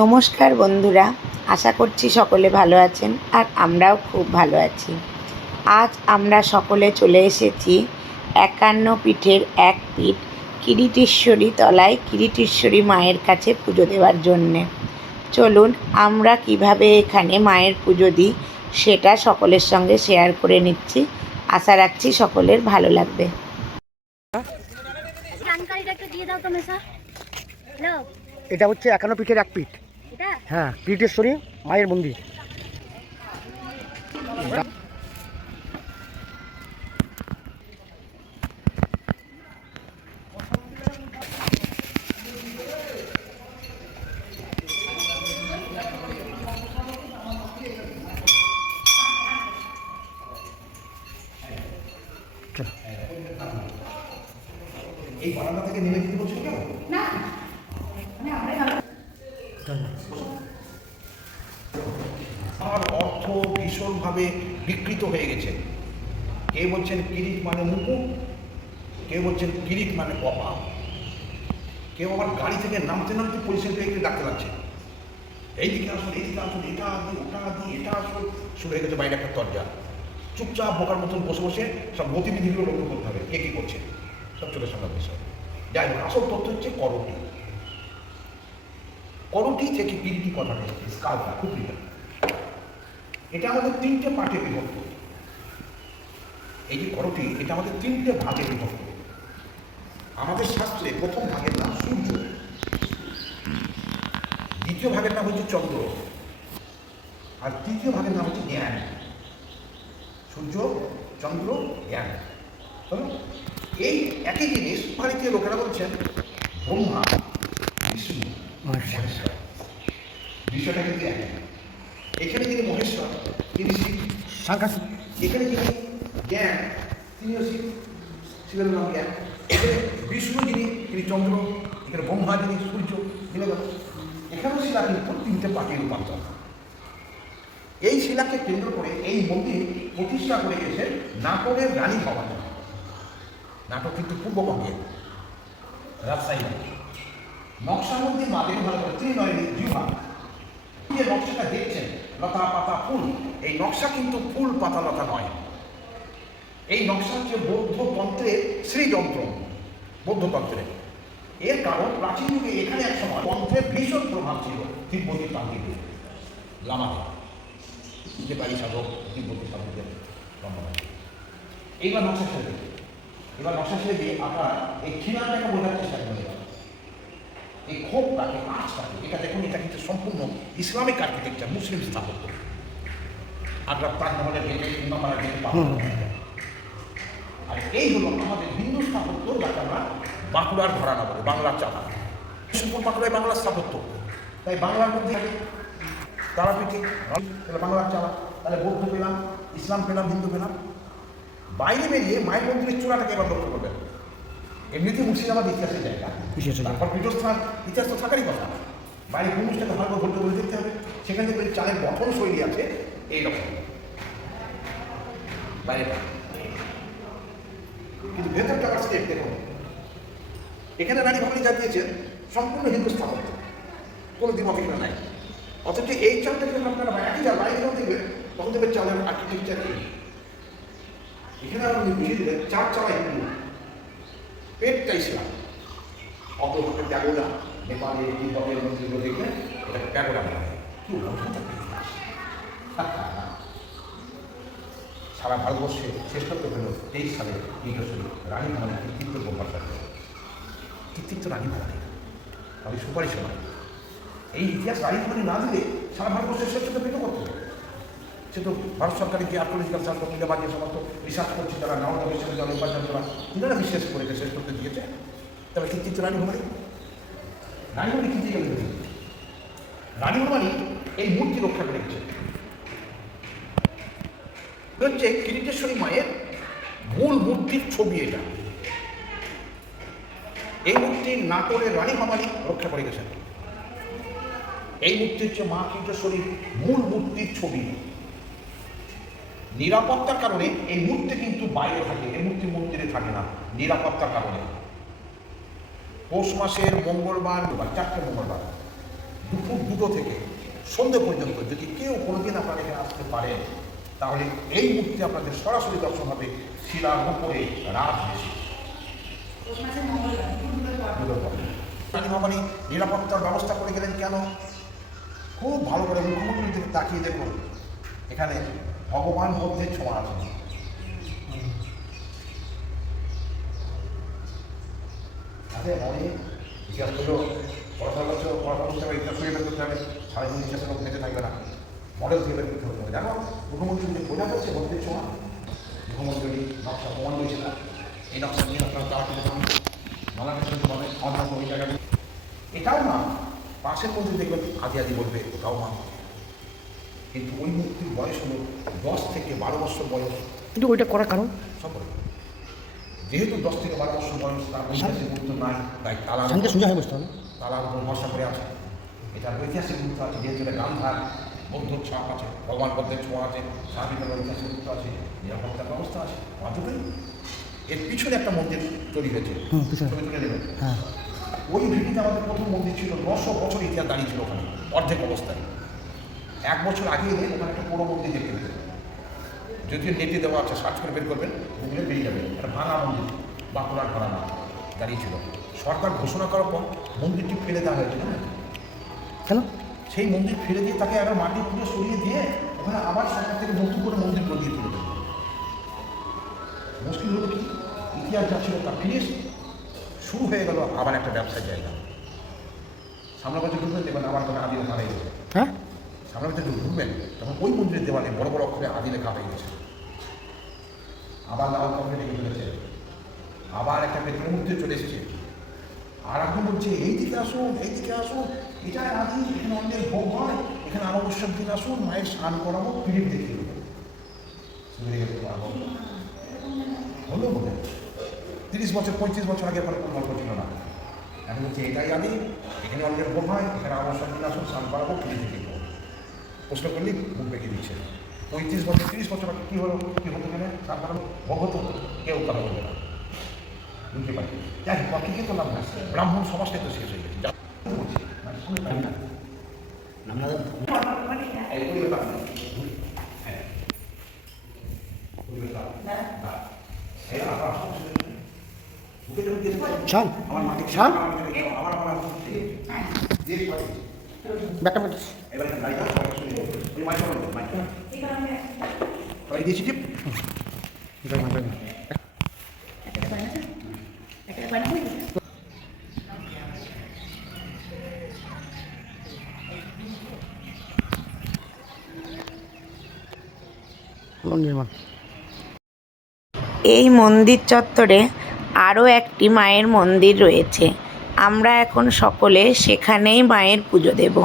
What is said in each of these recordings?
নমস্কার বন্ধুরা আশা করছি সকলে ভালো আছেন আর আমরাও খুব ভালো আছি। আজ আমরা সকলে চলে এসেছি একান্ন পিঠের এক পিঠ কিরিটেশ্বরী তলায় কিরিটেশ্বরী মায়ের কাছে পুজো দেওয়ার জন্যে। চলুন আমরা কীভাবে এখানে মায়ের পুজো দিই সেটা সকলের সঙ্গে শেয়ার করে নিচ্ছি। আশা রাখছি সকলের ভালো লাগবে। এটা হচ্ছে একান্ন পিঠের এক পিঠ। এটা? হ্যাঁ পিঠেশ্বরী মায়ের মন্দির। এই বারান্দা থেকে নেমে দিতে বলছিল কেন আমার অর্থ ভীষণভাবে বিকৃত হয়ে গেছে। কে বলছেন কিরিট মানে মুকুট? কেউ বলছেন কিরিট মানে কপা? কেউ আমার গাড়ি থেকে নামতে নামতে পুলিশের ব্রেকে ডাকতে লাগছে এইদিকে আসুন এইদিকে আসুন, এটা আসুন, ওটা আসুন, এটা আসুন। শুরু হয়ে গেছে বাইরে একটা দরজা। চুপচাপ বোকার মতন বসে বসে সব গতিবিধিগুলো লক্ষ্য করতে হবে, কে কী করছে। সব চোখের সামনে বিষয় যাই হোক, আসল তথ্য হচ্ছে করটি করটি থেকে পিরিটি কথাটা এসেছে স্কালটা খুবলিটা এটা আমাদের তিনটে পার্টে বিভক্ত। এই যে করটি এটা আমাদের তিনটে ভাগে বিভক্ত। আমাদের শাস্ত্রে প্রথম ভাগের নাম সূর্য। দ্বিতীয় ভাগের নাম হচ্ছে চন্দ্র। আর তৃতীয় ভাগের নাম হচ্ছে জ্ঞান। সূর্য, চন্দ্র, জ্ঞান? এই একই জিনিস ভারতীয় লোকেরা বলছেন, ব্রহ্মা বিষয়টা কিন্তু এখানে যিনি মহেশ্বর তিনি শিব। সাংঘাতিক। এখানে যিনি জ্ঞান তিনিও শিব। শিবের নাম জ্ঞান। এখানে বিষ্ণু যিনি তিনি চন্দ্র। এখানে ব্রহ্মা যিনি সূর্য মিলে গেল এখানেও শিলা কিন্তু তিনটে পাখির রূপান্তর। এই শিলাকে কেন্দ্র করে এই মন্দির প্রতিষ্ঠা করে গেছে নাটকের রানী ভবন নাটক কিন্তু পূর্ববঙ্গে রাজশাহী নকশা মন্দির মাদের ভালো করে। নয় জিহা যে নকশাটা দেখছেন, লতা পাতা ফুল, এই নকশা কিন্তু ফুল পাতা লতা নয়। এই নকশা হচ্ছে বৌদ্ধ তন্ত্রের শ্রীযন্ত্র বৌদ্ধতন্ত্রের এর কারণ প্রাচীন যুগে এখানে এক সময় তন্ত্রের ভীষণ প্রভাব ছিল তিব্বতী তান্ত্রিক লামাতে যে বাড়ি সাধক তিব্বতী সাধকদের এইবার নকশা ছেড়ে এবার নকশা ছেড়ে দিয়ে আপনার এই খিলানটাকে বোঝার চেষ্টা করে এই ক্ষোভটাকে আঁচটাকে এটা দেখুন এটা কিন্তু সম্পূর্ণ ইসলামিক আর্কিটেকচার মুসলিম স্থাপত্য। আগ্রা তাজমহলের গেটে পাওয়া আর এই হলো আমাদের হিন্দু স্থাপত্য যাকে আমরা বাঁকুড়ার ঘরানা বলে বাংলার চাপা সুপুর বাঁকুড়ায় বাংলার স্থাপত্য। তাই বাংলার মধ্যে তারাপীঠে তাহলে বাংলার চালা তাহলে বৌদ্ধ পেলাম ইসলাম পেলাম হিন্দু পেলাম। বাইরে বেরিয়ে মায়ের মন্দিরের চূড়াটাকে এবার লক্ষ্য করবেন। এমনিতে মুর্শিদাবাদ ইতিহাসের জায়গা। তারপর পীঠস্থান ইতিহাস তো থাকারই কথা। বাইরে পুরুষটাকে ভালো ঘুরতে বলে দেখতে হবে। সেখান থেকে চালের গঠন শৈলী আছে এইরকম। বাইরেটা কিন্তু ভেতরটা আবার স্টেপ দেখুন। এখানে রানী ভবনী যা দিয়েছেন সম্পূর্ণ হিন্দু স্থাপত্য। কোনো দ্বিমতিকতা নাই। অথচ এই চালটা যখন আপনারা একই চাল বাইরে যখন দেখবেন তখন দেখবেন চালের আর্কিটেকচার এখানে আপনি বুঝিয়ে দিলেন চার চালা হিন্দু। পেটটা ইসলাম। অত অগ্রভাগের প্যাগোডা নেপালে তিব্বতের মন্দিরগুলো দেখবেন এটা প্যাগোডা বলা হয়। কি সারা ভারতবর্ষে শ্রেষ্ঠত্ব হল তেইশ সালে নির্বাচনী রানী ভবনের কৃতিত্ব গোপাল কৃতিত্ব রানী ভবনে। আমি সুপারিশ নয় এই ইতিহাস রানী ভবনে না দিলে সারা ভারতবর্ষের শ্রেষ্ঠত্ব পেতে করতে হবে। সে তো ভারত সরকারের যে আর্কোলজিক্যাল সার্ভ করতে বা যে সমস্ত রিসার্চ করছে তারা নবম বিশ্ববিদ্যালয় উপার্জন করা তিনারা বিশ্বাস করেছে করতে দিয়েছে তবে কৃতিত্ব রানী ভবনে? রানী ভবনে কী দিয়ে গেল? রানী ভবানী এই মূর্তি রক্ষা করে গেছে হচ্ছে কিরিটেশ্বরী মায়ের মূল মূর্তির ছবি এটা। এই মূর্তি নাটোরের রানী ভবানী রক্ষা করে গেছেন। এই মূর্তি হচ্ছে মা কিরিটেশ্বরীর মূল মূর্তির ছবি। নিরাপত্তার কারণে এই মূর্তি কিন্তু বাইরে থাকে এই মূর্তি মন্দিরে থাকে না নিরাপত্তার কারণে। পৌষ মাসের মঙ্গলবার বা চারটে মঙ্গলবার দুপুর দুটো থেকে সন্ধে পর্যন্ত যদি কেউ কোনোদিন আপনারা এখানে আসতে পারেন তাহলে এই মূর্তি আপনাদের সরাসরি দর্শন হবে শিলার উপরে রাত বেশি রানী ভবানী নিরাপত্তার ব্যবস্থা করে গেলেন কেন? খুব ভালো করে মুখ্যমন্ত্রী দিকে তাকিয়ে দেখুন। এখানে ভগবান মধ্যে ছোঁয়া আছে অনেক ইতিহাস করলেও পড়াশোনা করছ পড়াশোনা করতে হবে ইতিহাস বের করতে হবে সারা জীবন ইতিহাসের লোক বেঁচে থাকবে না। মডেল থেকে বের করতে হবে। জানো, মুখ্যমন্ত্রী বোঝা যাচ্ছে মধ্যে ছোঁয়া মুখ্যমন্ত্রী নকশা প্রমাণ হয়েছিল এই নকশা নিয়ে আপনারা তারা কিন্তু ওই জায়গায় এটাও না, পাশের মধ্যে দেখবেন আদি আদি বলবে ওটাও মা কিন্তু ওই মূর্তির বয়স হলো দশ থেকে বারো বছর বয়স। কিন্তু ওইটা করার কারণ? সকলে যেহেতু দশ থেকে বারো বছর বয়স তার ঐতিহাসিক গুরুত্ব নাই তাই তালার শান্তি সোজা হয়ে বসতে হবে। তালার উপর ভরসা করে আছে। এটার ঐতিহাসিক গুরুত্ব আছে যেহেতু এটা গান্ধার বৌদ্ধ ছাপ আছে ভগবান বদ্ধের ছোঁয়া আছে স্বামীদের ঐতিহাসিক গুরুত্ব আছে নিরাপত্তার ব্যবস্থা আছে অযোগ্যই এর পিছনে একটা মন্দির তৈরি হয়েছে। ছবি তুলে নেবেন হ্যাঁ। ওই ভিটিতে আমাদের প্রথম মন্দির ছিল নশো বছর ইতিহাস দাঁড়িয়ে ছিল ওখানে অর্ধেক অবস্থায়। এক বছর আগে গিয়ে ওখানে একটা পুরো মন্দির দেখতে পেয়েছে যদিও নেটে দেওয়া আছে সার্চ করে বের করবেন গুগলে পেয়ে যাবেন। একটা ভাঙা মন্দির বাঁকুড়ার ভাড়া না দাঁড়িয়ে ছিল। সরকার ঘোষণা করার পর মন্দিরটি ফেলে দেওয়া হয়েছিল না কেন? সেই মন্দির ফেলে দিয়ে তাকে আবার মাটি পুরো সরিয়ে দিয়ে ওখানে আবার সরকার থেকে নতুন করে মন্দির দিয়ে তুলে দেবে মুশকিল হলো কি? ইতিহাস যা ছিল তা ফিরে শুরু হয়ে গেল আবার একটা ব্যবসার জায়গা। সামনে বছর ঢুকবেন দেখবেন আবার তখন আদি লেখা হয়ে? বছর যখন ঢুকবেন তখন ওই মন্দিরের দেওয়ালে বড় বড় অক্ষরে আদি লেখা হয়ে গেছে আবার লাল কমে লেগে ফেলেছে আবার একটা পেট্রোল মধ্যে চলে এসেছে। আর এখন বলছে, এই দিকে আসুন, এই দিকে আসুন। এটা আদি, এখানে অনেক ভোগ হয়। এখানে অমাবস্যার দিন আসুন, মায়ের স্নান করাবো গেলে তো হলো বোধ তিরিশ বছর, পঁয়ত্রিশ বছর আগে পরে কোনো গল্প ছিল না। এখন হচ্ছে এটাই আদি, এখানে অনেক ভোগ হয়, এখানে অমাবস্যার দিন আসুন, স্নান করাবো দেখিয়ে দেবো প্রশ্ন করলেই মুখ বেঁকে দিচ্ছে পঁয়ত্রিশ বছর তিরিশ বছর আগে কী হলো কী হতে গেলে তার কারণ ভোগ হতো কেউ কথা বলবে না বুঝতে পারি যাই হোক বাকিকে তো লাভ না ব্রাহ্মণ সমাজটাই তো শেষ হয়ে গেছে যা বলছি, মানে শুনে পারি না। হ্যাঁ। আমার মাকে আমার আমার দিয়ে পারি ব্যাগটা ব্যাগটা গাড়ি সবাই শুনে যাবে। মাইক চালানো, মাইক সবাই দিয়েছি টিপ এই মন্দির চত্বরে আরও একটি মায়ের মন্দির রয়েছে। আমরা এখন সকলে সেখানেই মায়ের পুজো দেব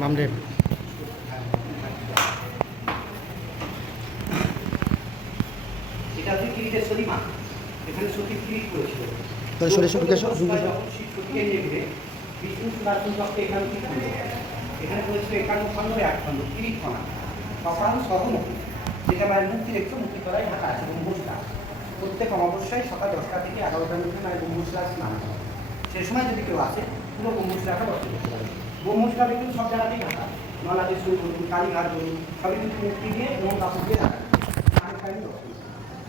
নামদেব এটা হচ্ছে কিরিটেশ্বরী মা এখানে সতী কিরিট করেছিল তাহলে সরে এসো, ঢুকে এসো, ঢুকে বিষ্ণু সুদর্শন চক্রে এখানে কি করল? এখানে করেছিল একান্ন খণ্ড এক খণ্ড কিরিট খনা কপাল সহমুখী যেটা মায়ের মুক্তি দেখছ মুক্তি করাই ঢাকা আছে প্রত্যেক অমাবস্যায় সকাল দশটা থেকে এগারোটার মধ্যে মায়ের গম্বুজটা স্নান করে। সে সময় যদি কেউ আসে পুরো গম্বুজটাকে দর্শন করতে পারে গম্বুজটা কিন্তু সব জায়গাতেই ঢাকা নলাদের শুরু করুন কালীঘাট বলুন সবই কিন্তু মুক্তি দিয়ে এবং কাপড় দিয়ে ঢাকা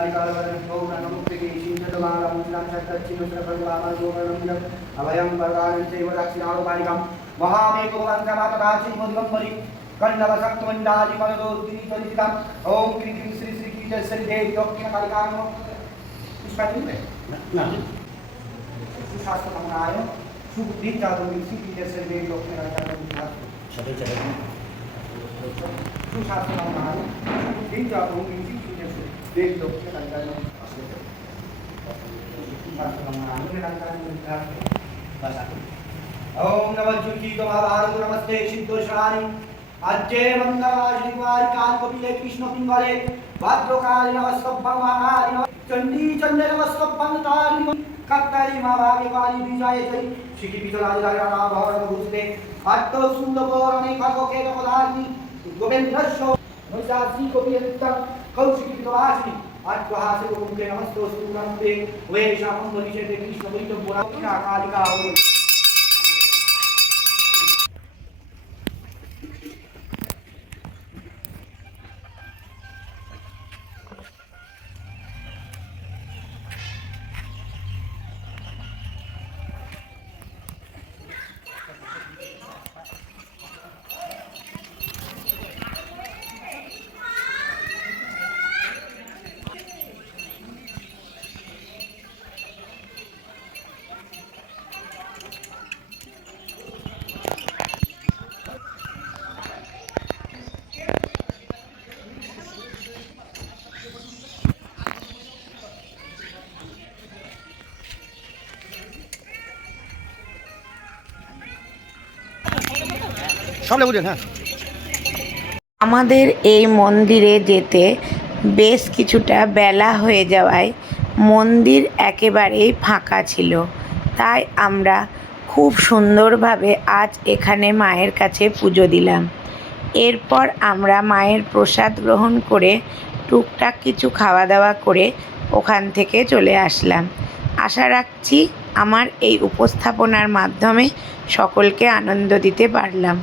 कारिकालवरणो प्रणमुक्तिकेशीन्द्रवारमुद्राक्षत्रचिनुत्रपरिवामयोगणं अभयं वरदानं चैव दक्षिणारुपालिकां महामेकोपान्तमातदाचिन्मोदिगम्बरि कण्डवसक्तमण्डादिमनदोद्दिनीतलिताम् ॐ क्रीं क्रीं श्री श्री कीजश्रीदेवी दक्षिण कालिकानो पुष्पांजलि में सुशास्त्र मंगलाय सुबुद्धि जादव इसी कीजश्रीदेवी दक्षिण कालिकानो चले चले सुशास्त्र मंगलाय सुबुद्धि जादव इसी dahil doon tinanggal ng pasok. ओम नमः जुजी तो महाभारत नमस्ते सिद्धो शराणी अज्जे मंगलाश्री कुमार काल कपिले कृष्ण पिंगले भद्रकाली नमस्तभ महाकाली चंडी चंडे नमस्तभ तारी कत्तरी महाभागी वाली विजय जय श्री विजय राजा राम भवन भूषते अट्ट सूल पौराणिक भगवके नमदारी गोविंद शो بساعديك وفي التم قوشك بطاعتي أنت وحاسبكم كي نمسك وسكونا به ويشاكم وليشا تكيش نبيتم براكنا كالكا أولو হ্যাঁ। আমাদের এই মন্দিরে যেতে বেশ কিছুটা বেলা হয়ে যাওয়ায় মন্দির একেবারেই ফাঁকা ছিল। তাই আমরা খুব সুন্দরভাবে আজ এখানে মায়ের কাছে পুজো দিলাম। এরপর আমরা মায়ের প্রসাদ গ্রহণ করে টুকটাক কিছু খাওয়া দাওয়া করে ওখান থেকে চলে আসলাম। আশা রাখছি আমার এই উপস্থাপনার মাধ্যমে সকলকে আনন্দ দিতে পারলাম।